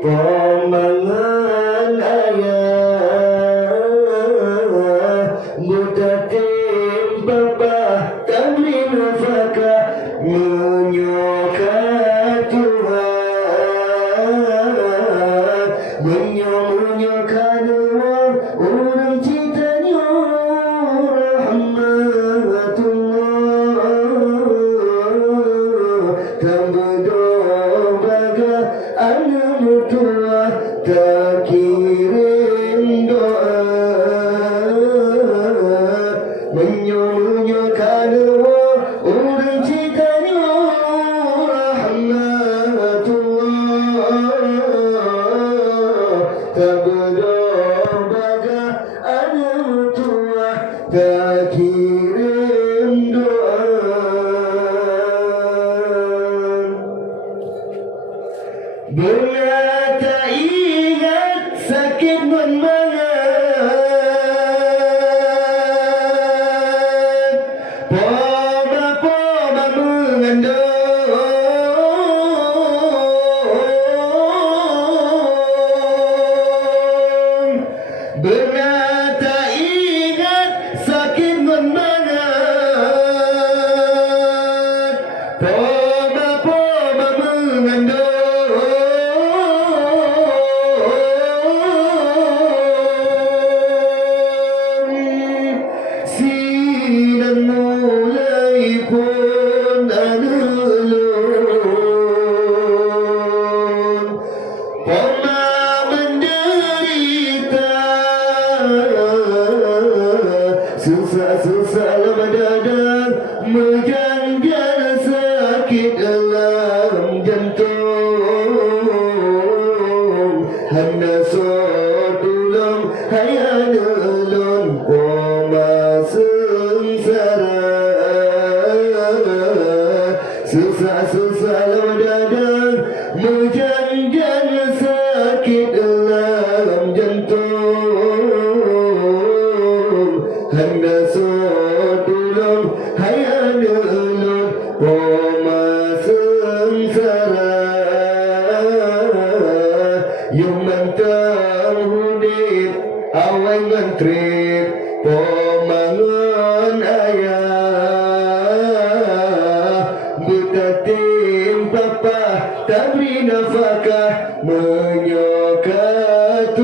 Pemangan ayah Mutatim bapa Tamrin faka Menyokat Tuhan Menyokat orang cintanya Rahmatullah Tak berdoa anak mertua tak kirim doa menyokan orang cintanya Rahmatullah tak berdoa anak mertua tak kirim doa. Bila tak ingat sakit memangat Poba-poba mengandung Bila tak ingat sakit memangat Poba-poba mengandung Sinan mulai pun alun Poma menderita Susah-susah lama dadar Menjanggal sakit dalam jantung Handa sotulung hayan alun Poma sengsara Susah-susah lama dadar Menjanggal sakit dalam jantung Handa sotulung hayan alun Poma sengsara Yung mantang hudip away ngantrip Pemangan